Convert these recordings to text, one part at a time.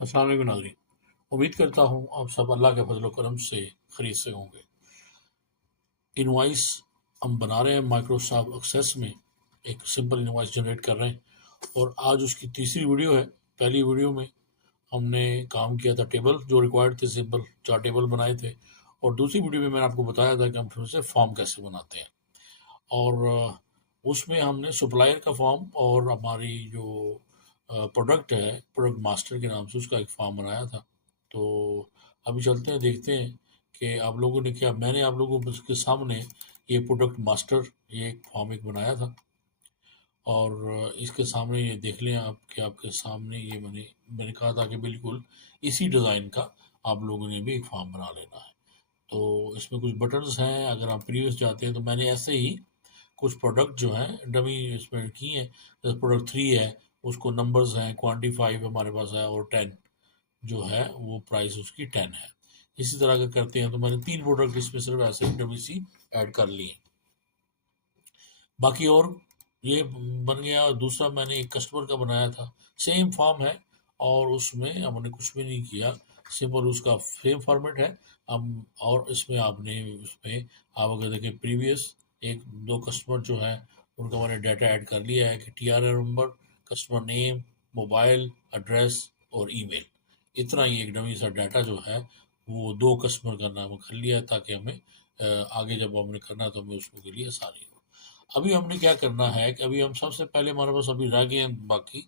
अस्सलाम वालेकुम नाज़रीन। उम्मीद करता हूँ आप सब अल्लाह के फजल करम से खरीद से होंगे। इनवॉइस हम बना रहे हैं माइक्रोसॉफ्ट एक्सेस में, एक सिंपल इनवॉइस जनरेट कर रहे हैं और आज उसकी तीसरी वीडियो है। पहली वीडियो में हमने काम किया था टेबल जो रिक्वायर्ड थे, सिंपल 4 टेबल बनाए थे और दूसरी वीडियो में मैंने आपको बताया था कि हम फिर से फॉर्म कैसे बनाते हैं और उसमें हमने सप्लायर का फॉर्म और हमारी जो प्रोडक्ट है, प्रोडक्ट मास्टर के नाम से उसका एक फॉर्म बनाया था। तो अभी चलते हैं, देखते हैं कि आप लोगों ने क्या, मैंने आप लोगों को उसके सामने ये प्रोडक्ट मास्टर, ये एक फॉर्म एक बनाया था और इसके सामने ये देख लें आप कि आपके सामने ये मैंने कहा था कि बिल्कुल इसी डिज़ाइन का आप लोगों ने भी एक फॉर्म बना लेना है। तो इसमें कुछ बटन्स हैं, अगर आप प्रीवियस जाते हैं तो मैंने ऐसे ही कुछ प्रोडक्ट जो हैं डमी इसमें की हैं। जैसे प्रोडक्ट 3 है, उसको नंबर्स हैं, क्वांटी 5 हमारे पास है और 10 जो है वो प्राइस उसकी 10 है। इसी तरह का करते हैं तो मैंने 3 प्रोडक्ट इसमें सिर्फ ऐसे ही डमी सी ऐड कर लिए। बाकी और ये बन गया। और दूसरा मैंने एक कस्टमर का बनाया था, सेम फॉर्म है और उसमें हमने कुछ भी नहीं किया, सिंपल उसका सेम फॉर्मेट है। हम और इसमें आपने उसमें आप अगर देखें प्रीवियस एक दो कस्टमर जो है उनका मैंने डाटा ऐड कर लिया है कि TRN number, customer name, mobile address और ईमेल। इतना ही एक डमी सा डाटा जो है वो 2 कस्टमर का नाम कर लिया है ताकि हमें आगे जब हमने करना है तो हमें उसको के लिए आसानी हो। अभी हमने क्या करना है कि अभी हम सबसे पहले हमारे पास अभी रह गए हैं बाकी,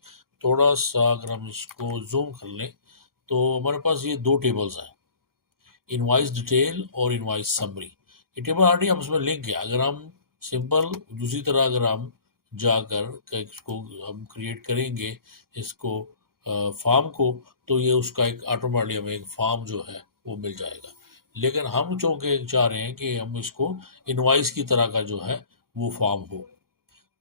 थोड़ा सा अगर हम इसको जूम कर लें तो हमारे पास ये 2 टेबल्स हैं, इनवॉइस डिटेल और इनवॉइस समरी। ये टेबल ऑलरेडी हम उसमें लिंक है। अगर हम सिंपल दूसरी तरह अगर हम जाकर इसको हम क्रिएट करेंगे इसको फॉर्म को, तो ये उसका एक ऑटोमेटिकली हमें एक फॉर्म जो है वो मिल जाएगा। लेकिन हम चूँकि चाह रहे हैं कि हम इसको इनवॉइस की तरह का जो है वो फॉर्म हो,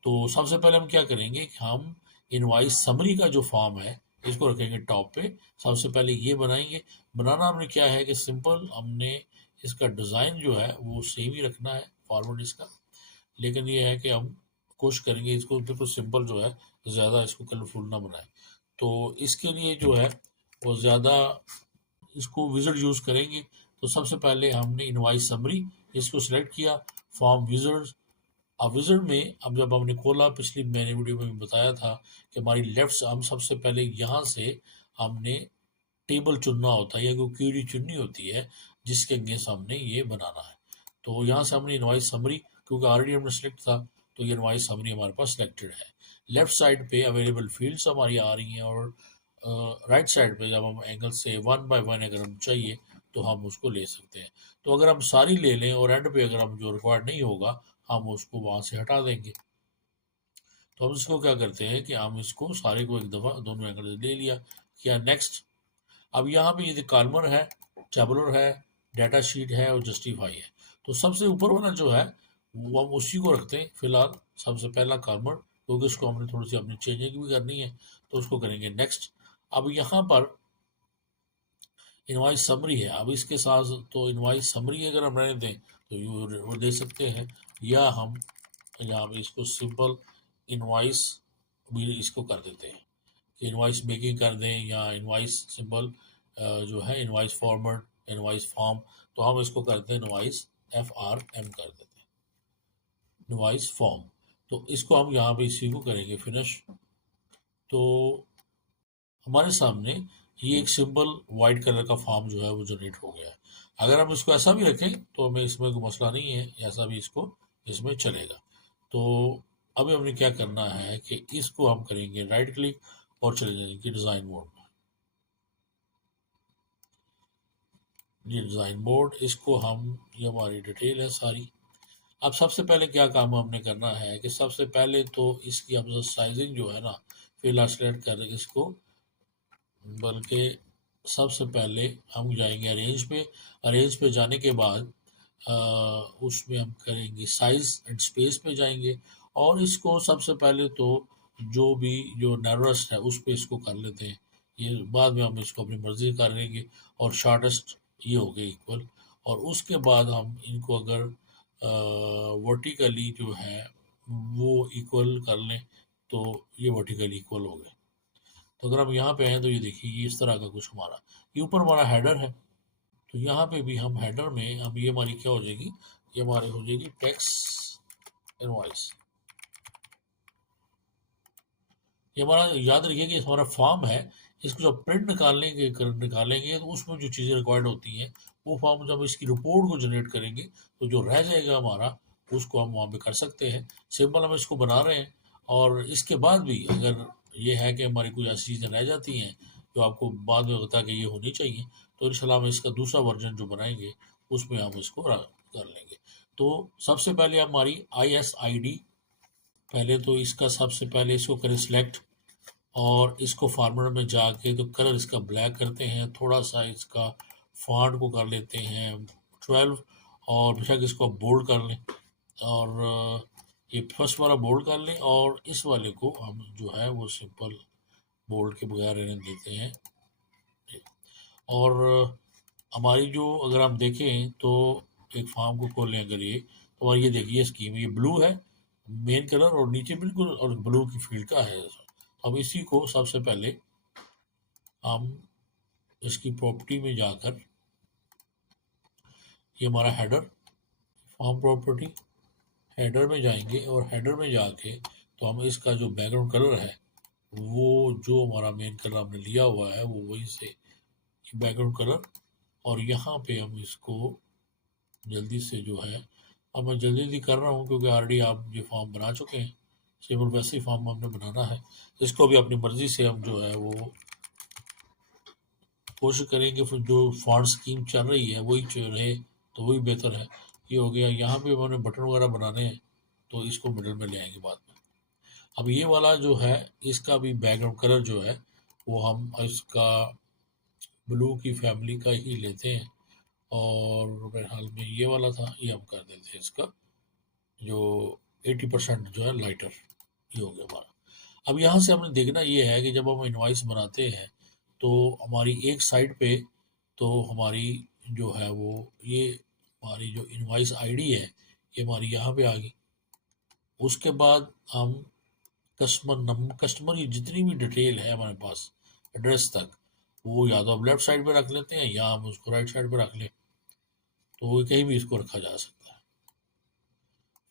तो सबसे पहले हम क्या करेंगे कि हम इनवॉइस समरी का जो फॉर्म है इसको रखेंगे टॉप पे। सबसे पहले ये बनाएंगे। बनाना हमने क्या है कि सिंपल हमने इसका डिज़ाइन जो है वो सेम ही रखना है, फॉरवर्ड इसका। लेकिन ये है कि हम कोशिश करेंगे इसको बिल्कुल सिंपल जो है, ज़्यादा इसको कलरफुल ना बनाए। तो इसके लिए जो है वो ज़्यादा इसको विज़र्ड यूज़ करेंगे। तो सबसे पहले हमने इनवॉइस समरी इसको सिलेक्ट किया, फॉर्म विज़र्ड। अब विज़र्ड में अब जब हमने खोला, पिछली मैंने वीडियो में भी बताया था कि हमारी लेफ्ट से हम सबसे पहले यहाँ से हमने टेबल चुनना होता है या कोई क्वेरी चुननी होती है जिसके अगेंस्ट हमने ये बनाना है। तो यहाँ से हमने इनवॉइस समरी, क्योंकि ऑलरेडी हमने सेलेक्ट था तो ये इनवॉइस समरी हमारे पास सिलेक्टेड है। लेफ्ट साइड पे अवेलेबल फील्ड्स हमारी आ रही हैं और राइट साइड पे जब हम एंगल से 1 बाय 1 अगर हम चाहिए तो हम उसको ले सकते हैं। तो अगर हम सारी ले लें और एंड पे अगर हम जो रिक्वायर्ड नहीं होगा हम उसको वहाँ से हटा देंगे। तो हम इसको क्या करते हैं कि हम इसको सारे को एक दफ़ा दोनों एंगल से ले लिया, किया नेक्स्ट। अब यहाँ पे ये कॉलमर है, टेबलर है, डाटा शीट है और जस्टिफाई है। तो सबसे ऊपर वाला जो है वो हम उसी को रखते हैं फिलहाल, सबसे पहला कॉलमर, क्योंकि उसको हमने थोड़ी सी अपनी चेंजिंग भी करनी है तो उसको करेंगे नेक्स्ट। अब यहाँ पर इनवॉइस समरी है, अब इसके साथ तो इनवॉइस समरी अगर हम रहने दें तो वो दे सकते हैं, या हम यहाँ पे इसको सिंपल इनवॉइस भी इसको कर देते हैं कि इनवॉइस मेकिंग कर दें, या इनवॉइस सिंपल जो है इनवॉइस फॉर्मेट इनवॉइस फॉर्म, तो हम इसको करते हैं इनवॉइस FRM कर देते हैं, इनवॉइस फॉर्म। तो इसको हम यहाँ पे इसी को करेंगे फिनिश। तो हमारे सामने ये एक सिंपल वाइट कलर का फॉर्म जो है वो जनरेट हो गया है। अगर हम इसको ऐसा भी रखें तो हमें इसमें कोई मसला नहीं है, ऐसा भी इसको इसमें चलेगा। तो अभी हमने क्या करना है कि इसको हम करेंगे राइट क्लिक और चले जाएंगे डिज़ाइन मोड में। ये डिज़ाइन बोर्ड, इसको हम, ये हमारी डिटेल है सारी। अब सबसे पहले क्या काम हमने करना है कि सबसे पहले तो इसकी हम साइजिंग जो है ना फिलहाल सेलेक्ट कर इसको, बल्कि सबसे पहले हम जाएंगे अरेंज पे जाने के बाद उसमें हम करेंगे साइज एंड स्पेस पे जाएंगे और इसको सबसे पहले तो जो भी जो नैरोएस्ट है उस पे इसको कर लेते हैं। ये बाद में हम इसको अपनी मर्जी कर लेंगे और शॉर्टेस्ट ये हो गए इक्वल। और उसके बाद हम इनको अगर वर्टिकली जो है वो इक्वल कर लें तो ये वर्टिकली इक्वल हो गए। तो अगर हम यहाँ पे आए तो ये देखिए ये इस तरह का कुछ हमारा, ये ऊपर हमारा हेडर है। तो यहाँ पे भी हम हेडर में अब ये हमारी क्या हो जाएगी, ये हमारी हो जाएगी टैक्स इनवॉइस। ये हमारा याद रखिए कि हमारा फॉर्म है, इसको जब प्रिंट निकालेंगे तो उसमें जो चीज़ें रिक्वायर्ड होती हैं वो फॉर्म जब इसकी रिपोर्ट को जनरेट करेंगे तो जो रह जाएगा हमारा उसको हम वहाँ पे कर सकते हैं। सिंपल हम इसको बना रहे हैं, और इसके बाद भी अगर ये है कि हमारी कोई ऐसी चीज़ें रह जाती हैं जो आपको बाद में होता है कि ये होनी चाहिए, तो इंशाल्लाह हम इसका दूसरा वर्जन जो बनाएंगे उसमें हम इसको कर लेंगे। तो सबसे पहले हमारी ISID, पहले तो इसका सबसे पहले इसको करें सिलेक्ट, और इसको फार्मर में जाके तो कलर इसका ब्लैक करते हैं, थोड़ा सा इसका फॉन्ट को कर लेते हैं 12, और बेशक इसको बोल्ड कर लें, और ये फर्स्ट वाला बोल्ड कर लें, और इस वाले को हम जो है वो सिंपल बोल्ड के बगैर रहने देते हैं। और हमारी जो अगर आप देखें तो एक फार्म को खोलें अगर ये, तो हमारी ये देखिए स्कीम, ये ब्लू है मेन कलर, और नीचे बिल्कुल और ब्लू की फील्ड का है। अब इसी को सबसे पहले हम इसकी प्रॉपर्टी में जाकर, ये हमारा हेडर, फॉर्म प्रॉपर्टी, हेडर में जाएंगे, और हेडर में जाके तो हम इसका जो बैकग्राउंड कलर है वो जो हमारा मेन कलर हमने लिया हुआ है वो वही से बैकग्राउंड कलर, और यहाँ पे हम इसको जल्दी से जो है, अब मैं जल्दी जल्दी कर रहा हूँ क्योंकि ऑलरेडी आप ये फॉर्म बना चुके हैं, सिंपल वैसे ही फॉर्म हमने बनाना है। इसको भी अपनी मर्जी से हम जो है वो कोशिश करेंगे, फिर जो फॉन्ट स्कीम चल रही है वही रहे तो वही बेहतर है। ये हो गया, यहाँ पे हमने बटन वगैरह बनाने हैं तो इसको मिडल में ले आएंगे बाद में। अब ये वाला जो है इसका भी बैकग्राउंड कलर जो है वो हम इसका ब्लू की फैमिली का ही लेते हैं, और मेरे हाल में ये वाला था, ये हम कर देते हैं इसका जो 80% जो है लाइटर, ये हो गया हमारा। अब यहाँ से हमने देखना ये है कि जब हम इनवाइस बनाते हैं तो हमारी एक साइड पे तो हमारी जो है वो ये हमारी जो इनवाइस आईडी है ये हमारी यहाँ पे आ गई। उसके बाद हम कस्टमर की जितनी भी डिटेल है हमारे पास एड्रेस तक, वो या तो हम लेफ्ट साइड पे रख लेते हैं या हम उसको राइट साइड पे रख लें, तो वो कहीं भी इसको रखा जा सकता है।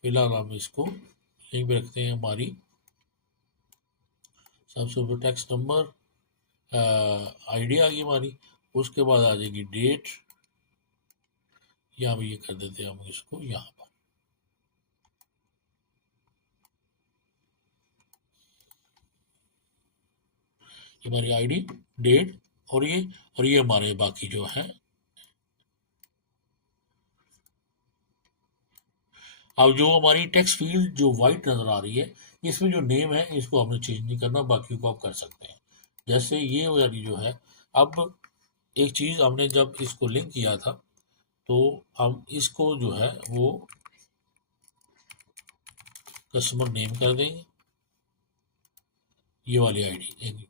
फिलहाल हम इसको यहीं पे रखते हैं। हमारी सबसे ऊपर टैक्स नंबर आईडी आ गई हमारी, उसके बाद आ जाएगी डेट, यहाँ भी ये कर देते हैं हम इसको यहाँ पर। ये हमारी आईडी, डेट, और ये हमारे बाकी जो है। अब जो हमारी टेक्स्ट फील्ड जो वाइट नज़र आ रही है, इसमें जो नेम है इसको हमने चेंज नहीं करना, बाकी को आप कर सकते हैं। जैसे ये वाली जो है, अब एक चीज़ हमने जब इसको लिंक किया था तो हम इसको जो है वो कस्टमर नेम कर देंगे, ये वाली आईडी,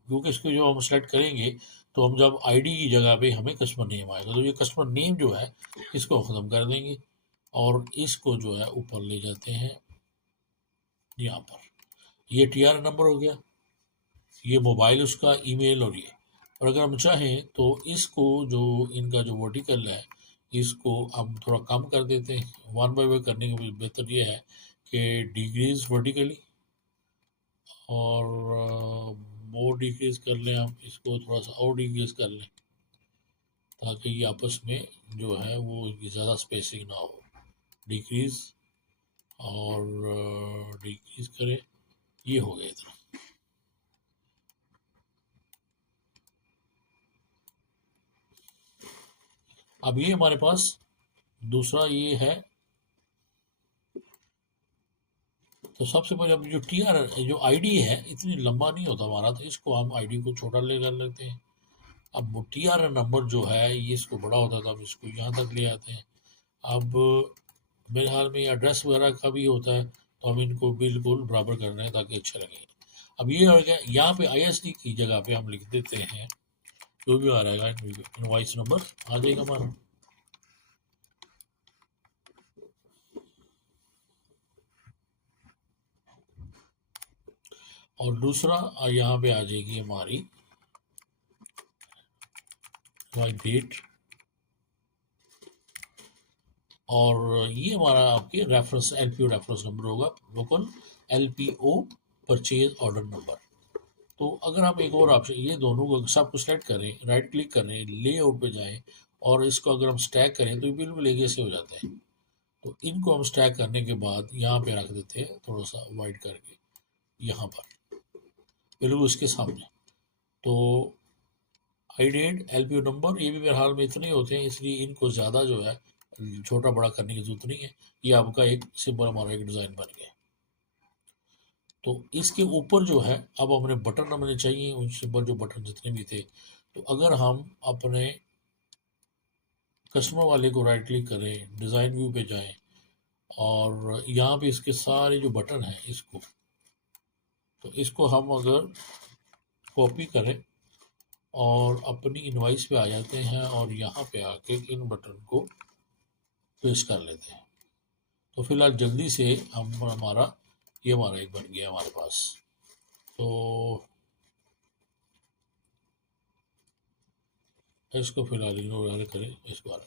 क्योंकि इसको जो हम सेलेक्ट करेंगे तो हम जब आईडी की जगह पे हमें कस्टमर नेम आएगा, तो ये कस्टमर नेम जो है इसको ख़त्म कर देंगे, और इसको जो है ऊपर ले जाते हैं यहाँ पर। ये TR नंबर हो गया, ये मोबाइल उसका, ईमेल, और अगर हम चाहें तो इसको जो इनका जो वर्टिकल है इसको हम थोड़ा कम कर देते हैं। वन बाय वन करने के बेहतर ये है कि डिक्रीज वर्टिकली, और मोर डिक्रीज कर लें, हम इसको थोड़ा सा और डिक्रीज कर लें ताकि ये आपस में जो है वो ज़्यादा स्पेसिंग ना हो। डिक्रीज और डिक्रीज करें, ये हो गया इतना। अब ये हमारे पास दूसरा ये है, तो सबसे पहले अब जो TR जो आईडी है इतनी लंबा नहीं होता हमारा, तो इसको हम आईडी को छोटा ले कर लेते हैं। अब वो TR नंबर जो है ये इसको बड़ा होता था, अब इसको यहाँ तक ले आते हैं। अब मेरे ख्याल में एड्रेस वगैरह का भी होता है, तो हम इनको बिल्कुल बराबर कर रहे हैं ताकि अच्छा लगे। अब ये हो गया, यहाँ पे ISD की जगह पे हम लिख देते हैं जो भी आ रहेगा, इनवाइस नंबर आ जाएगा हमारा। और दूसरा यहाँ पे आ जाएगी हमारी वाई डेट, और ये हमारा आपके रेफरेंस एलपीओ रेफरेंस नंबर होगा, local LPO purchase order number. तो अगर हम एक और ऑप्शन, ये दोनों को सब को सेलेक्ट करें, राइट क्लिक करें, लेआउट पे जाएं और इसको अगर हम स्टैक करें तो ये बिल्कुल एक जैसे हो जाते हैं। तो इनको हम स्टैक करने के बाद यहाँ पे रख देते हैं थोड़ा सा वाइड करके, यहाँ पर बिल्कुल उसके सामने। तो आई डेट, एलपीओ नंबर, ये भी मेरे हाल में इतने होते हैं, इसलिए इनको ज़्यादा जो है छोटा बड़ा करने की जरूरत नहीं है। ये आपका एक सिंपल हमारा एक डिज़ाइन बन गया। तो इसके ऊपर जो है अब हमने बटन हमें चाहिए, उन सिंपल जो बटन जितने भी थे। तो अगर हम अपने कस्टमर वाले को राइट क्लिक करें, डिज़ाइन व्यू पे जाएं और यहाँ पे इसके सारे जो बटन हैं इसको, तो इसको हम अगर कॉपी करें और अपनी इनवाइस पे आ जाते हैं और यहाँ पे आके इन बटन को पेस्ट कर लेते हैं। तो फिलहाल जल्दी से हम हमारा ये हमारा एक बन गया हमारे पास। तो इसको फिलहाल इग्नोर करें इस बार।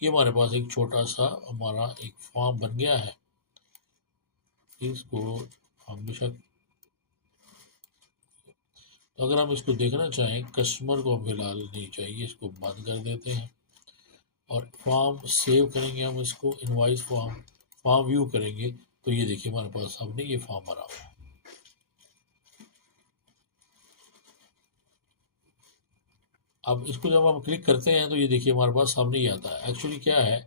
ये हमारे पास एक छोटा सा हमारा एक फॉर्म बन गया है। इसको हम बेशक, तो अगर हम इसको देखना चाहें, कस्टमर को हम फिलहाल नहीं चाहिए, इसको बंद कर देते हैं और फॉर्म सेव करेंगे हम इसको, इनवाइस फॉर्म, फॉर्म व्यू करेंगे तो ये देखिए हमारे पास हमने ये फॉर्म भरा हुआ है। अब इसको जब हम क्लिक करते हैं तो ये देखिए हमारे पास सामने ही आता है। एक्चुअली क्या है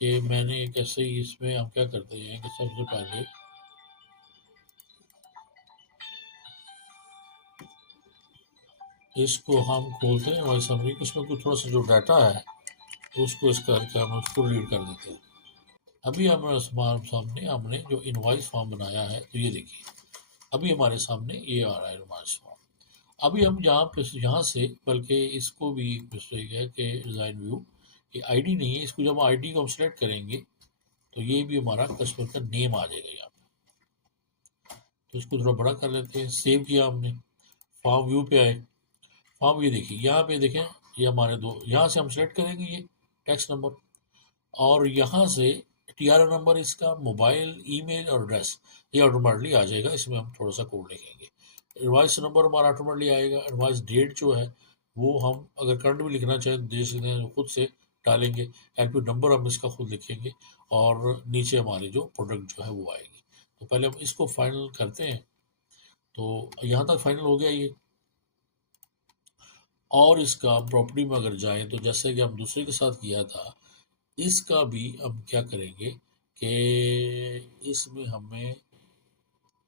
कि मैंने एक ऐसे ही, इसमें हम क्या करते हैं कि सबसे पहले इसको हम खोलते हैं और समरी, उसमें कुछ थोड़ा सा जो डाटा है उसको इस करके हम उसको रीड कर देते हैं। अभी हमारे सामने हमने जो इनवाइस फॉर्म बनाया है, तो ये देखिए अभी हमारे सामने ये आ रहा है इनवाइस फॉर्म। अभी हम यहाँ से बल्कि इसको भी मिस्टेक है कि डिज़ाइन व्यू, ये आईडी नहीं है, इसको जब आईडी को हम सेलेक्ट करेंगे तो ये भी हमारा कस्टमर का नेम आ जाएगा यहाँ पे। तो इसको थोड़ा बड़ा कर लेते हैं। सेव किया हमने, फॉर्म व्यू पे आए, फॉर्म ये देखिए यहाँ पे देखें, ये हमारे दो, यहाँ से हम सेलेक्ट करेंगे ये टैक्स नंबर और यहाँ से टीआरआर नंबर, इसका मोबाइल, ईमेल और एड्रेस, ये ऑटोमेटिकली आ जाएगा। इसमें हम थोड़ा सा कोड लिखेंगे, इनवाइस नंबर हमारा ऑटोमेटिकली आएगा। इनवाइस डेट जो है वो हम अगर करंट में लिखना चाहें तो दे सकते हैं, खुद से डालेंगे। एलपी नंबर हम इसका खुद लिखेंगे और नीचे हमारे जो प्रोडक्ट जो है वो आएगी। तो पहले हम इसको फाइनल करते हैं। तो यहाँ तक फाइनल हो गया ये। और इसका प्रॉपर्टी में अगर जाएं तो जैसे कि हम दूसरे के साथ किया था, इसका भी हम क्या करेंगे कि इसमें हमें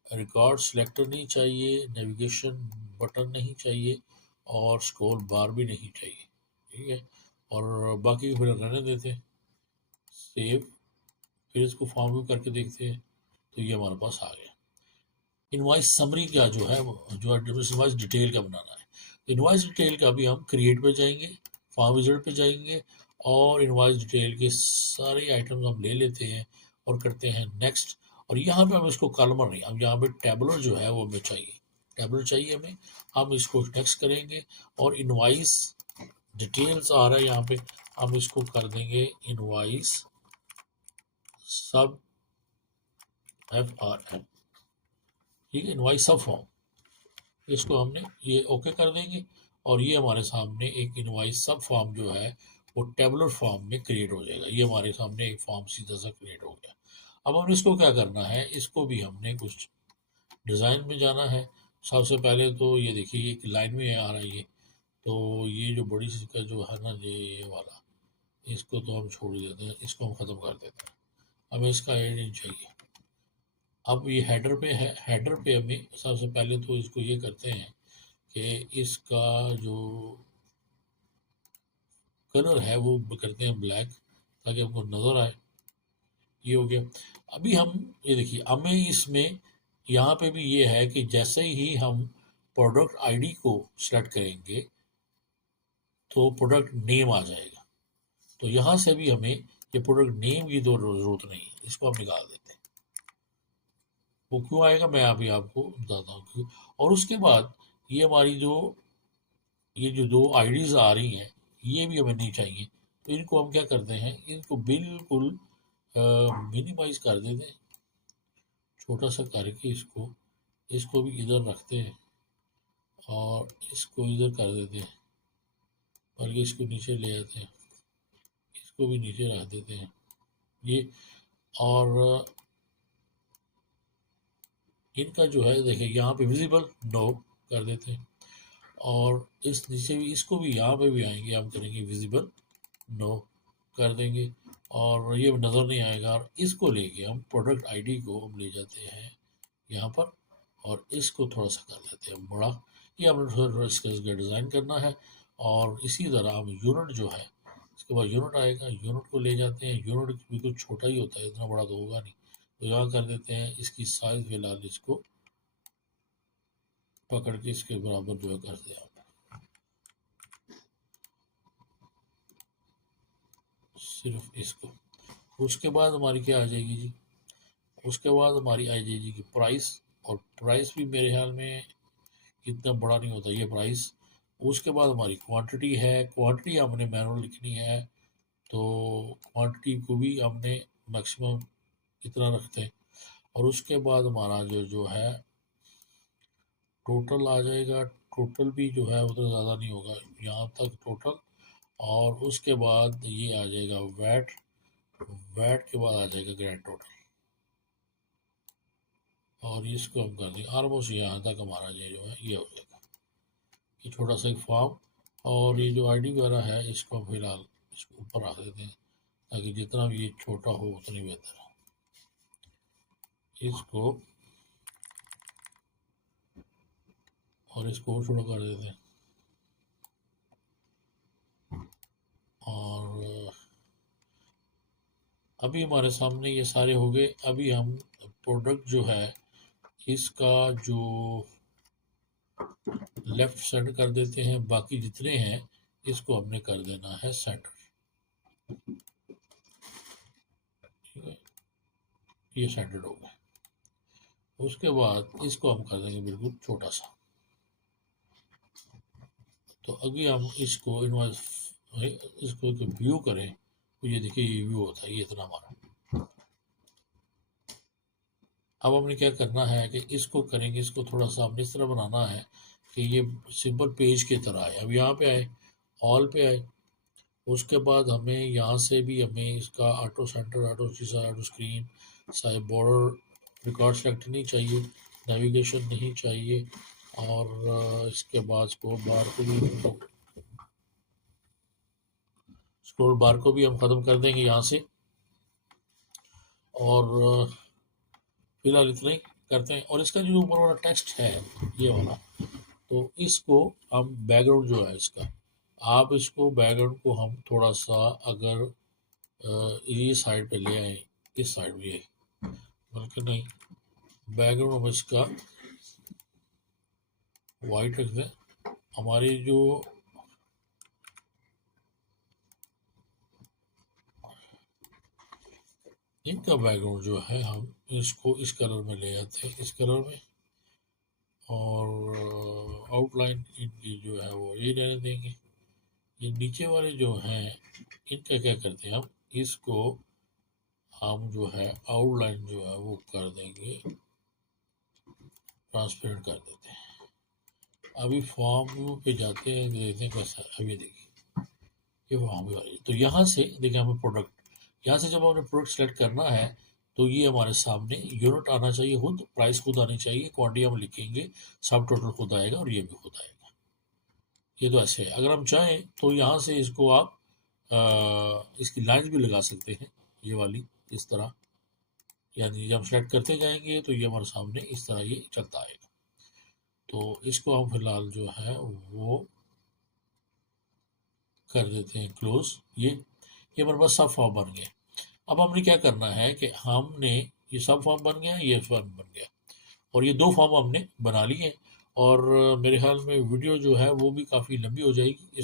रिकॉर्ड सिलेक्टर नहीं चाहिए, नेविगेशन बटन नहीं चाहिए और स्क्रॉल बार भी नहीं चाहिए, ठीक है। और बाकी फिर रहने देते हैं, सेव, फिर इसको फॉर्म व्यू करके देखते हैं तो ये हमारे पास आ गया। इनवाइस समरी का जो है जो इनवाइस डिटेल का बनाना है, इनवाइस डिटेल का भी हम क्रिएट पे जाएंगे, फॉर्म विजिट पे जाएंगे और इनवाइस डिटेल के सारे आइटम्स हम ले लेते हैं और करते हैं नेक्स्ट। और यहाँ पे हम इसको कॉलमर नहीं, हम यहाँ पे टेबलर जो है वो हमें चाहिए, टेबलर चाहिए हमें। हम इसको नेक्स्ट करेंगे और इनवाइस डिटेल्स आ रहा है यहाँ पे, हम इसको कर देंगे इनवाइस सब FRM, ठीक है, इनवाइस सब फॉर्म। इसको हमने ये ओके कर देंगे और ये हमारे सामने एक इनवाइस सब फॉर्म जो है वो टेबलर फॉर्म में क्रिएट हो जाएगा। ये हमारे सामने एक फॉर्म सीधा सा क्रिएट हो गया। अब हमने इसको क्या करना है, इसको भी हमने कुछ डिज़ाइन में जाना है। सबसे पहले तो ये देखिए एक लाइन में आ रहा है ये, तो ये जो बड़ी सी का जो है ना ये वाला, इसको तो हम छोड़ ही देते हैं, इसको हम ख़त्म कर देते हैं, हमें इसका एड नहीं चाहिए। अब ये हेडर पे है, हेडर पे हमें सबसे पहले तो इसको ये करते हैं कि इसका जो कलर है वो करते हैं ब्लैक, ताकि हमको नज़र आए। ये हो गया। अभी हम ये देखिए हमें इसमें यहाँ पे भी ये है कि जैसे ही हम प्रोडक्ट आईडी को सेलेक्ट करेंगे तो प्रोडक्ट नेम आ जाएगा। तो यहाँ से भी हमें ये प्रोडक्ट नेम की तो ज़रूरत नहीं है, इसको हम निकाल देते हैं। वो क्यों आएगा मैं अभी आपको बताता हूँ क्यों। और उसके बाद ये हमारी जो ये जो दो आईडीज़ आ रही हैं, ये भी हमें नहीं चाहिए। तो इनको हम क्या करते हैं, इनको बिल्कुल मिनिमाइज कर देते हैं, छोटा सा करके इसको भी इधर रखते हैं और इसको इधर कर देते हैं, बल्कि इसको नीचे ले आते हैं, इसको भी नीचे रख देते हैं ये। और इनका जो है देखिए यहाँ पे विजिबल नो कर देते हैं, और इस नीचे भी इसको भी यहाँ पे भी आएंगे, हम करेंगे विजिबल नो कर देंगे और ये नज़र नहीं आएगा। और इसको लेके हम प्रोडक्ट आईडी को हम ले जाते हैं यहाँ पर और इसको थोड़ा सा कर लेते हैं बड़ा। ये हमने थोड़ा इसका डिज़ाइन करना है। और इसी तरह हम यूनिट जो है, इसके बाद यूनिट आएगा, यूनिट को ले जाते हैं। यूनिट बिल्कुल छोटा ही होता है, इतना बड़ा तो होगा नहीं। तो यहाँ कर देते हैं, इसकी साइज फिलहाल इसको पकड़ के इसके बराबर जो है कर दिया आप, सिर्फ इसको। उसके बाद हमारी क्या आ जाएगी जी, उसके बाद हमारी आ जाएगी कि प्राइस। और प्राइस भी मेरे ख्याल में इतना बड़ा नहीं होता ये प्राइस। उसके बाद हमारी क्वांटिटी है, क्वांटिटी हमने मैनुअल लिखनी है, तो क्वांटिटी को भी हमने मैक्सिमम इतना रखते हैं। और उसके बाद हमारा जो है टोटल आ जाएगा, टोटल भी जो है उतना ज़्यादा नहीं होगा, यहाँ तक टोटल। और उसके बाद ये आ जाएगा वैट, वैट के बाद आ जाएगा ग्रैंड टोटल, और इसको हम कर देंगे ऑलमोस्ट यहाँ तक हमारा ये जो है ये हो जाएगा। ये छोटा सा एक फॉर्म, और ये जो आईडी वगैरह है इसको हम फिलहाल इसको ऊपर रख देते हैं, ताकि जितना भी ये छोटा हो उतनी बेहतर है। इसको और इसको छोटा कर देते हैं। और अभी हमारे सामने ये सारे हो गए। अभी हम प्रोडक्ट जो है इसका जो लेफ्ट सेंटर कर देते हैं, बाकी जितने हैं इसको हमने कर देना है सेंटर। ठीक है, ये सेंटर्ड हो गया। उसके बाद इसको हम कर देंगे बिल्कुल छोटा सा। तो अभी हम इसको इनवाइस इसको व्यू करें तो ये देखिए ये व्यू होता है, ये इतना हमारा। अब हमने क्या करना है कि इसको करेंगे, इसको थोड़ा सा हमने इस तरह बनाना है कि ये सिंपल पेज की तरह आए। अब यहाँ पे आए, ऑल पे आए। उसके बाद हमें यहाँ से भी हमें इसका ऑटो सेंटर, ऑटो चीज़ा, auto screen, side border, record select नहीं चाहिए, नेविगेशन नहीं चाहिए। और इसके बाद स्क्रॉल बार को भी हम ख़त्म कर देंगे यहाँ से। और फिलहाल इतना ही करते हैं। और इसका जो ऊपर वाला टेक्स्ट है ये वाला, तो इसको हम बैकग्राउंड जो है इसका, आप इसको बैकग्राउंड को हम थोड़ा सा अगर ये साइड पे ले आए, इस साइड भी है, बल्कि नहीं, बैकग्राउंड हम इसका वाइट रख दें। हमारी जो इनका बैकग्राउंड जो है हम इसको इस कलर में ले आते हैं, इस कलर में। और आउटलाइन इनकी जो है वो ये रहने देंगे। ये नीचे वाले जो हैं इनका क्या करते हैं, हम इसको हम जो है आउटलाइन जो है वो कर देंगे, ट्रांसपेरेंट कर देते हैं। अभी फॉर्म व्यू पे जाते हैं, देखते हैं कैसा है। अभी देखिए ये फॉर्म व्यू वाली, तो यहाँ से देखिए हमें प्रोडक्ट, यहाँ से जब हमने प्रोडक्ट सेलेक्ट करना है तो ये हमारे सामने यूनिट आना चाहिए, खुद प्राइस खुद आनी चाहिए, क्वांटिटी हम लिखेंगे, सब टोटल खुद आएगा और ये भी खुद आएगा। ये तो ऐसे है। अगर हम चाहें तो यहाँ से इसको आप इसकी लाइंस भी लगा सकते हैं, ये वाली इस तरह, यानी जब सेलेक्ट करते जाएंगे तो ये हमारे सामने इस तरह ये चलता आएगा। तो इसको हम फिलहाल जो है वो कर देते हैं क्लोज। ये हमारे पास सब फॉर्म बन गया। अब हमने क्या करना है कि हमने ये सब फॉर्म बन गया, ये फॉर्म बन गया, और ये दो फॉर्म हमने बना लिए। और मेरे ख्याल में वीडियो जो है वो भी काफ़ी लंबी हो जाएगी।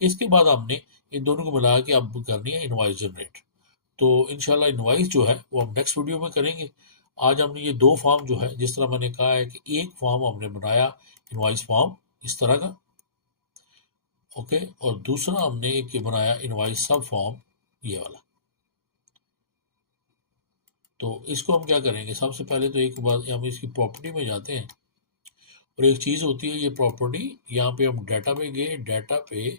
इसके बाद हमने इन दोनों को मिला के अब करनी है इनवॉइस जनरेट। तो इंशाल्लाह इनवॉइस जो है वो हम नेक्स्ट वीडियो में करेंगे। आज हमने ये दो फॉर्म जो है, जिस तरह मैंने कहा है कि एक फॉर्म हमने बनाया इनवॉइस फॉर्म इस तरह का, ओके। और दूसरा हमने एक बनाया इनवॉइस सब फॉर्म, ये वाला। तो इसको हम क्या करेंगे, सबसे पहले तो एक बात, हम इसकी प्रॉपर्टी में जाते हैं और एक चीज़ होती है ये प्रॉपर्टी, यहाँ पे हम डाटा पे गए, डाटा पे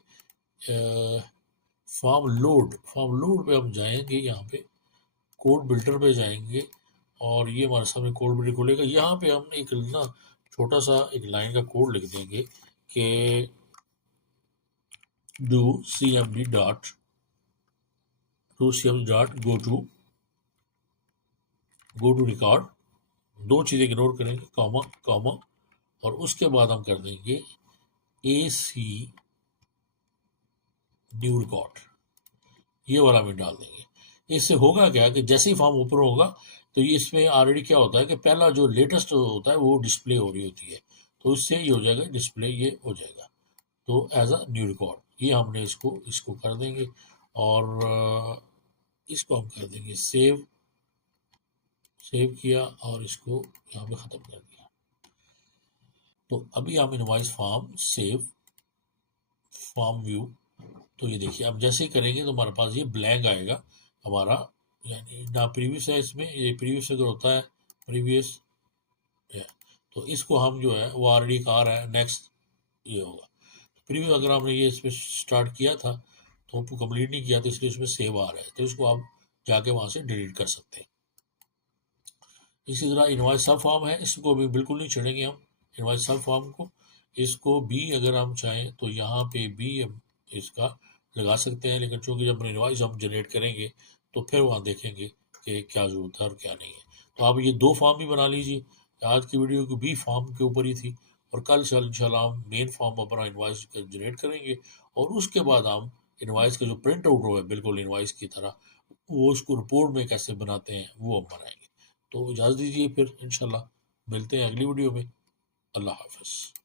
फॉर्म लोड पे हम जाएंगे, यहाँ पे कोड बिल्डर पे जाएंगे और ये हमारे सामने कोड बिल्डर खुलेगा। यहाँ पे हम एक ना छोटा सा एक लाइन का कोड लिख देंगे कि do cmd dot go to record, दो चीज़ें इग्नोर करेंगे, कॉमा कॉमा, और उसके बाद हम कर देंगे AC न्यू रिकॉर्ड, ये वाला हम डाल देंगे। इससे होगा क्या कि जैसे ही फॉर्म ओपन होगा तो ये इसमें ऑलरेडी क्या होता है कि पहला जो लेटेस्ट होता है वो डिस्प्ले हो रही होती है, तो इससे ये हो जाएगा डिस्प्ले, ये हो जाएगा तो एज अ न्यू रिकॉर्ड। ये हमने इसको इसको कर देंगे और इसको हम कर देंगे सेव किया और इसको यहाँ पे ख़त्म कर दिया। तो अभी हम invoice form save form view, तो ये देखिए अब जैसे ही करेंगे तो हमारे पास ये ब्लैंक आएगा हमारा, यानी ना प्रीवियस है इसमें, ये प्रीवियस अगर होता है प्रीवियस है तो इसको हम जो है वो ऑलरेडी कार है, नेक्स्ट ये होगा। प्रीवियस अगर आपने ये इसमें स्टार्ट किया था तो कंप्लीट नहीं किया तो इसलिए इसमें सेव आ रहा है, तो इसको आप जाके वहाँ से डिलीट कर सकते हैं। इसी तरह इनवॉइस सब फॉर्म है, इसको भी बिल्कुल नहीं छोड़ेंगे हम इनवॉइस सब फॉर्म को। इसको भी अगर हम चाहें तो यहाँ पे भी हम इसका लगा सकते हैं, लेकिन चूंकि जब इनवॉइस हम जनरेट करेंगे तो फिर वहाँ देखेंगे कि क्या ज़रूरत है और क्या नहीं है। तो आप ये दो फॉर्म भी बना लीजिए। आज की वीडियो की भी फॉर्म के ऊपर ही थी और कल से इंशाल्लाह हम मेन फॉर्म अपना इनवॉइस जनरेट करेंगे और उसके बाद हम इनवॉइस का जो प्रिंट आउट हो है बिल्कुल इनवॉइस की तरह, वो उसको रिपोर्ट में कैसे बनाते हैं वो हम बनाएंगे। तो इजाज़त दीजिए, फिर इंशाल्लाह मिलते हैं अगली वीडियो में। अल्लाह हाफ़िज़।